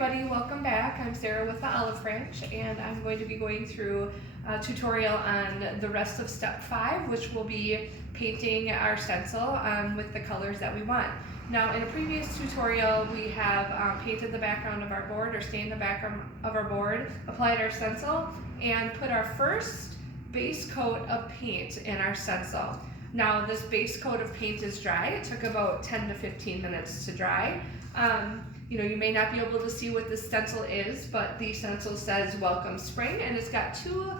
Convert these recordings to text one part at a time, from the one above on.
everybody, welcome back. I'm Sarah with the Olive Branch, and I'm going to be going through a tutorial on the rest of step 5, which will be painting our stencil with the colors that we want. Now, in a previous tutorial, we have painted the background of our board, or stained the background of our board, applied our stencil, and put our first base coat of paint in our stencil. Now, this base coat of paint is dry. It took about 10 to 15 minutes to dry. You may not be able to see what this stencil is, but the stencil says Welcome Spring, and it's got two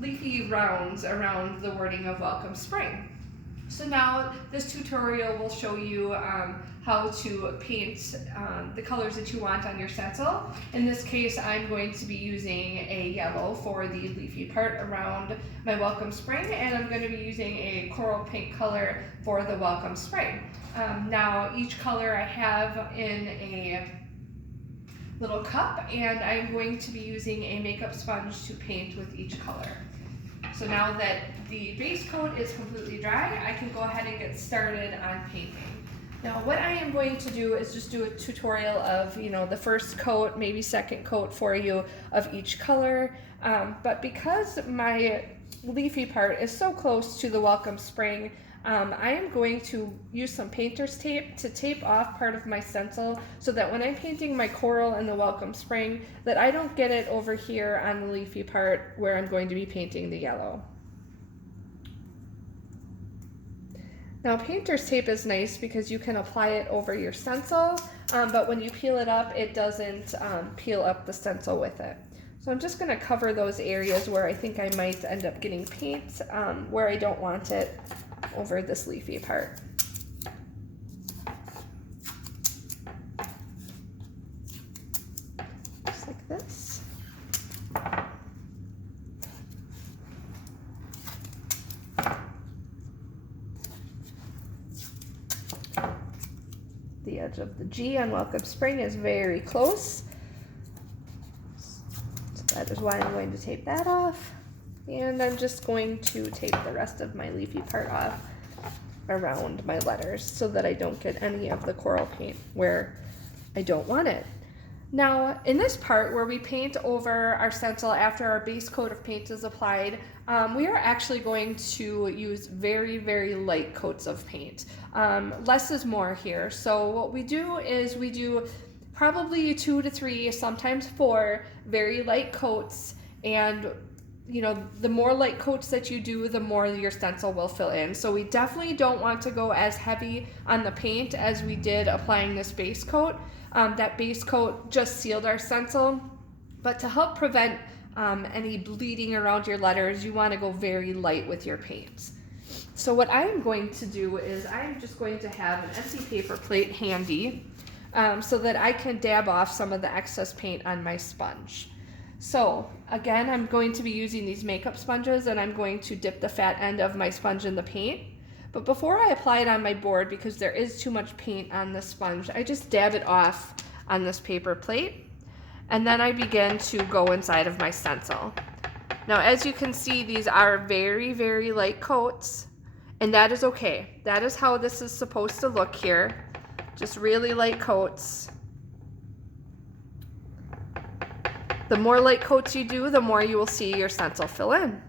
leafy rounds around the wording of Welcome Spring. So now this tutorial will show you how to paint the colors that you want on your stencil. In this case, I'm going to be using a yellow for the leafy part around my Welcome Spring, and I'm going to be using a coral pink color for the Welcome Spring. Now each color I have in a little cup, and I'm going to be using a makeup sponge to paint with each color. So now that the base coat is completely dry, I can go ahead and get started on painting. Now what I am going to do is just do a tutorial of the first coat, maybe second coat for you of each color. But because my leafy part is so close to the Welcome Spring, I am going to use some painter's tape to tape off part of my stencil so that when I'm painting my coral and the Welcome Spring, that I don't get it over here on the leafy part where I'm going to be painting the yellow. Now painter's tape is nice because you can apply it over your stencil, but when you peel it up, it doesn't peel up the stencil with it. So I'm just going to cover those areas where I think I might end up getting paint where I don't want it over this leafy part. Just like this. The edge of the G on Welcome Spring is very close. So that is why I'm going to tape that off. And I'm just going to tape the rest of my leafy part off around my letters so that I don't get any of the coral paint where I don't want it. Now, in this part where we paint over our stencil after our base coat of paint is applied, we are actually going to use very, very light coats of paint. Less is more here. So what we do is we do probably 2 to 3, sometimes 4 very light coats, and the more light coats that you do, the more your stencil will fill in. So we definitely don't want to go as heavy on the paint as we did applying this base coat. That base coat just sealed our stencil, but to help prevent any bleeding around your letters, you want to go very light with your paints. So what I am going to do is I'm just going to have an empty paper plate handy so that I can dab off some of the excess paint on my sponge. So again, I'm going to be using these makeup sponges, and I'm going to dip the fat end of my sponge in the paint. But before I apply it on my board, because there is too much paint on the sponge, I just dab it off on this paper plate, and then I begin to go inside of my stencil. Now, as you can see, these are very, very light coats, and that is okay. That is how this is supposed to look here. Just really light coats. The more light coats you do, the more you will see your stencil fill in.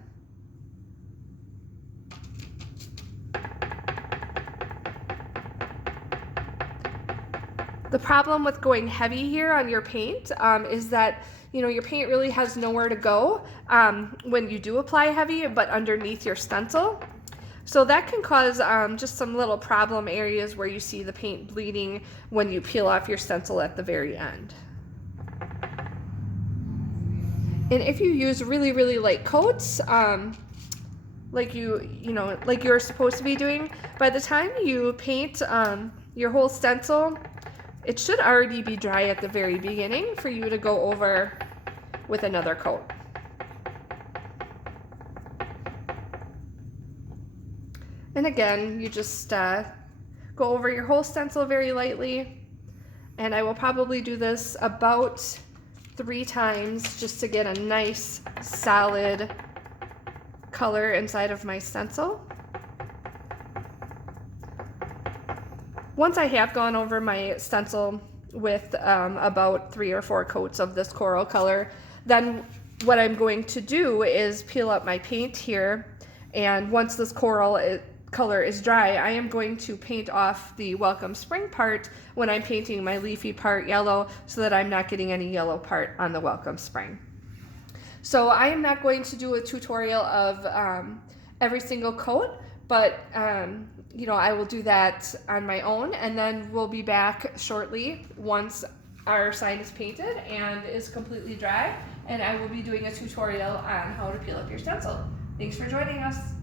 The problem with going heavy here on your paint is that your paint really has nowhere to go when you do apply heavy, but underneath your stencil. So that can cause just some little problem areas where you see the paint bleeding when you peel off your stencil at the very end. And if you use really, really light coats, like you're supposed to be doing, by the time you paint your whole stencil, it should already be dry at the very beginning for you to go over with another coat. And again, you just go over your whole stencil very lightly, and I will probably do this about 3 times just to get a nice solid color inside of my stencil. Once I have gone over my stencil with about 3 or 4 coats of this coral color. Then what I'm going to do is peel up my paint here, and once this color is dry, I am going to paint off the Welcome Spring part when I'm painting my leafy part yellow, so that I'm not getting any yellow part on the Welcome Spring. So I am not going to do a tutorial of every single coat, but you know, I will do that on my own, and then we'll be back shortly once our sign is painted and is completely dry, and I will be doing a tutorial on how to peel up your stencil. Thanks for joining us.